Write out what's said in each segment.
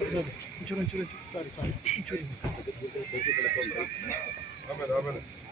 చూడండి చూడండి చూడండి సారీ సారీ చూడండి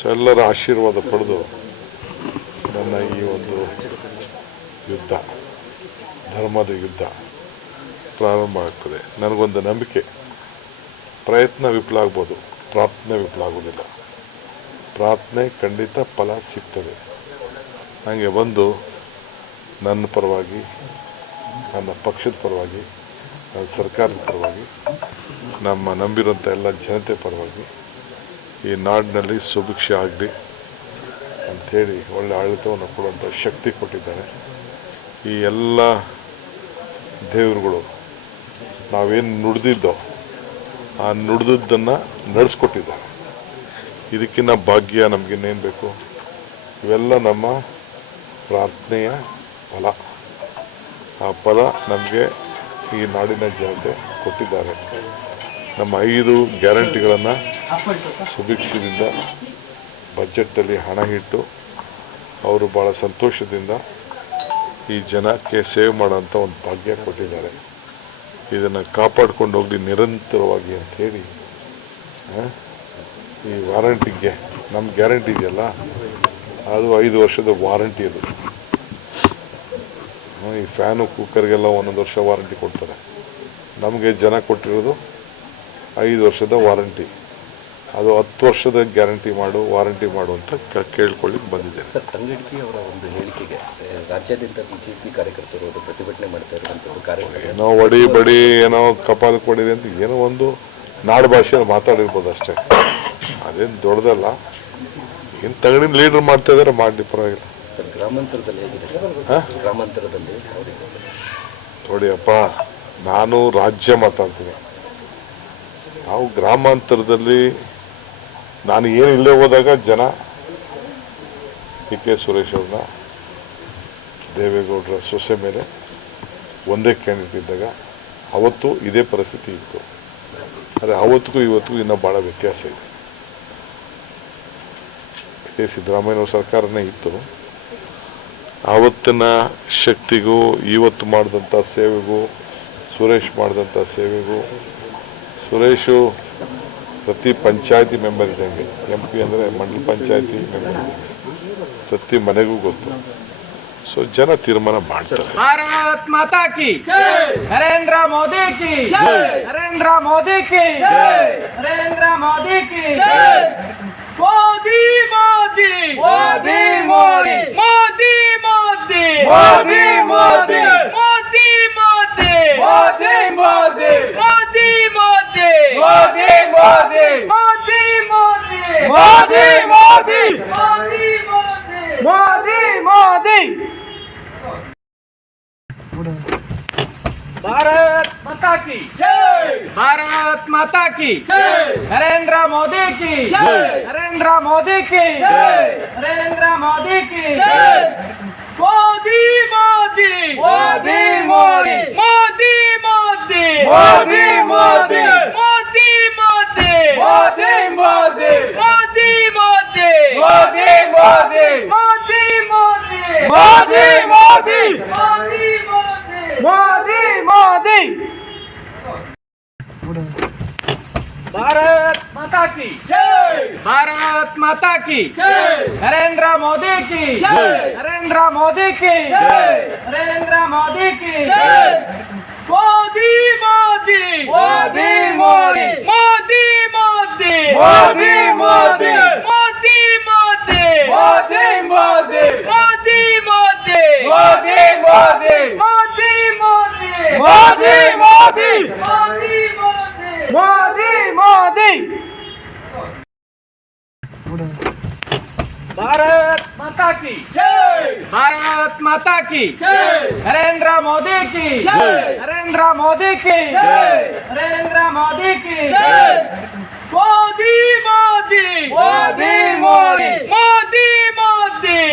ಸೊ ಎಲ್ಲರ ಆಶೀರ್ವಾದ ಪಡೆದು ನನ್ನ ಈ ಒಂದು ಯುದ್ಧ, ಧರ್ಮದ ಯುದ್ಧ ಪ್ರಾರಂಭ ಆಗ್ತದೆ. ನನಗೊಂದು ನಂಬಿಕೆ. ಪ್ರಯತ್ನ ವಿಫಲ ಆಗ್ಬೋದು. ಪ್ರಾರ್ಥನೆ ವಿಫಲ ಆಗೋದಿಲ್ಲ ಪ್ರಾರ್ಥನೆ ಖಂಡಿತ ಫಲ ಸಿಗ್ತದೆ. ನನಗೆ ಬಂದು ನನ್ನ ಪರವಾಗಿ, ನನ್ನ ಪಕ್ಷದ ಪರವಾಗಿ, ನನ್ನ ಸರ್ಕಾರದ ಪರವಾಗಿ, ನಮ್ಮ ನಂಬಿರುವಂಥ ಎಲ್ಲ ಜನತೆ ಪರವಾಗಿ ಈ ನಾಡಿನಲ್ಲಿ ಸುಭಿಕ್ಷೆ ಆಗಲಿ ಅಂಥೇಳಿ ಒಳ್ಳೆ ಆಡಳಿತವನ್ನು ಕೊಡುವಂಥ ಶಕ್ತಿ ಕೊಟ್ಟಿದ್ದಾರೆ. ಈ ಎಲ್ಲ ದೇವರುಗಳು ನಾವೇನು ನುಡಿದಿದ್ದೋ ಆ ನುಡಿದದ್ದನ್ನು ನಡೆಸ್ಕೊಟ್ಟಿದ್ದಾರೆ. ಇದಕ್ಕಿನ್ನ ಭಾಗ್ಯ ನಮಗಿನ್ನೇನು ಬೇಕು? ಇವೆಲ್ಲ ನಮ್ಮ ಪ್ರಾರ್ಥನೆಯ ಫಲ. ಆ ಫಲ ನಮಗೆ ಈ ನಾಡಿನ ಜನತೆ ಕೊಟ್ಟಿದ್ದಾರೆ. ನಮ್ಮ ಐದು ಗ್ಯಾರಂಟಿಗಳನ್ನು ಸುಭಿಕ್ಷದಿಂದ ಬಜೆಟಲ್ಲಿ ಹಣ ಇಟ್ಟು ಅವರು ಭಾಳ ಸಂತೋಷದಿಂದ ಈ ಜನಕ್ಕೆ ಸೇವ್ ಮಾಡೋಂಥ ಒಂದು ಭಾಗ್ಯ ಕೊಟ್ಟಿದ್ದಾರೆ. ಇದನ್ನು ಕಾಪಾಡ್ಕೊಂಡು ಹೋಗಲಿ ನಿರಂತರವಾಗಿ ಅಂಥೇಳಿ ಈ ವಾರಂಟಿಗೆ ನಮ್ಮ ಗ್ಯಾರಂಟಿ ಇದೆಯಲ್ಲ, ಅದು ಐದು ವರ್ಷದ ವಾರಂಟಿ ಅದು. ಈ ಫ್ಯಾನು, ಕುಕ್ಕರ್ಗೆಲ್ಲ ಒಂದೊಂದು ವರ್ಷ ವಾರಂಟಿ ಕೊಡ್ತಾರೆ. ನಮಗೆ ಜನ ಕೊಟ್ಟಿರೋದು ಐದು ವರ್ಷದ ವಾರಂಟಿ. ಅದು ಹತ್ತು ವರ್ಷದ ಗ್ಯಾರಂಟಿ ಮಾಡು ವಾರಂಟಿ ಮಾಡು ಅಂತ ಕೇಳ್ಕೊಳ್ಳಿಕ್ ಕೇಳ್ಕೊಳ್ಳಿಕ್ಕೆ ಬಂದಿದ್ದೇನೆ. ಸರ್ ತಂಗಡಗಿ ಅವರ ಒಂದು ಹೇಳಿಕೆಗೆ ರಾಜ್ಯಾದ್ಯಂತ ಬಿಜೆಪಿ ಕಾರ್ಯಕರ್ತರು ಪ್ರತಿಭಟನೆ ಮಾಡ್ತಾ ಇರುವಂಥದ್ದು ಕಾರ್ಯಕ್ರಮ ಏನೋ? ಒಡಿ ಬಡಿ ಏನೋ ಕಪಾಲ ಕೊಡಿದೆ ಅಂತ ಏನೋ ಒಂದು ನಾಡು ಭಾಷೆಯಲ್ಲಿ ಮಾತಾಡಿರ್ಬೋದು ಅಷ್ಟೇ. ಅದೇನು ದೊಡ್ಡದಲ್ಲ. ಏನು ತಗಡಿನ ಲೀಡರ್ ಮಾಡ್ತಾ ಇದಾರೆ ಮಾಡಲಿ ಪರವಾಗಿಲ್ಲ. ಗ್ರಾಮಾಂತರದಲ್ಲಿ? ಗ್ರಾಮಾಂತರದಲ್ಲಿ ಅವರಿಗೆ ನೋಡಿ ಅಪ್ಪ ನಾನು ರಾಜ್ಯ ಮಾತಾಡ್ತೀನಿ. ನಾವು ಗ್ರಾಮಾಂತರದಲ್ಲಿ ನಾನು ಏನು ಇಲ್ಲೇ ಹೋದಾಗ ಜನ ಡಿ ಕೆ ಸುರೇಶ್ ಅವ್ರನ್ನ, ದೇವೇಗೌಡರ ಸೊಸೆ ಮೇಲೆ ಒಂದೇ ಕ್ಯಾಂಡಿಡೇಟ್ ಇದ್ದಾಗ ಅವತ್ತು ಇದೇ ಪರಿಸ್ಥಿತಿ ಇತ್ತು. ಆದರೆ ಅವತ್ತಿಗೂ ಇವತ್ತಿಗೂ ಇನ್ನೂ ಭಾಳ ವ್ಯತ್ಯಾಸ ಇದೆ. ಇದೇ ಸಿದ್ದರಾಮಯ್ಯನವ್ರ ಸರ್ಕಾರನೇ ಇತ್ತು. ಆವತ್ತಿನ ಶಕ್ತಿಗೂ, ಇವತ್ತು ಮಾಡಿದಂಥ ಸೇವೆಗೂ, ಸುರೇಶ್ ಮಾಡಿದಂಥ ಸೇವೆಗೂ ಸುರೇಶು ಪ್ರತಿ ಪಂಚಾಯತಿ ಮೆಂಬರ್ ಇದ್ದಂಗೆ ಎಂ ಪಿ ಅಂದರೆ ಮಂಡಲ ಪಂಚಾಯತಿ ಮೆಂಬರ್ ಪ್ರತಿ ಮನೆಗೂ ಗೊತ್ತು. ಸೊ ಜನ ತೀರ್ಮಾನ ಮಾಡ್ತಾರೆ. ಭಾರತ್ ಮಾತಾ ಕಿ ನರೇಂದ್ರ ಮೋದಿ ಕಿ ನರೇಂದ್ರ ಮೋದಿ ಕಿ ನರೇಂದ್ರ ಮೋದಿ ಕಿ ಮೋದಿ! ಮೋದಿ ಮೋದಿ! ಮೋದಿ ಮೋದಿ! ಮೋದಿ ಮೋದಿ! ಮೋದಿ मोदी! मोदी मोदी! मोदी भारत माता की जय! भारत माता की जय! नरेंद्र मोदी की जय! नरेंद्र मोदी की जय! नरेंद्र मोदी की जय! मोदी मोदी मोदी! मोदी मोदी! मोदी मोदी! मोदी मोदी! मोदी मोदी! मोदी मोदी मोदी मोदी मोदी। मोदी मोदी। मोदी मोदी। मोदी मोदी। भारत माता की। जय। भारत माता की। जय। नरेंद्र मोदी की। जय। नरेंद्र मोदी की। जय। नरेंद्र मोदी की। जय। मोदी मोदी। मोदी मोदी। मोदी मोदी। मोदी मोदी। मोदी मोदी। मोदी मोदी। मोदी मोदी। मोदी मोदी। मोदी मोदी। मोदी मोदी। मोदी भारत माता की। जय। भारत माता की। जय। नरेंद्र मोदी की। जय। नरेंद्र मोदी की। जय। नरेंद्र मोदी की। जय। मोदी। मोदी मोदी। मोदी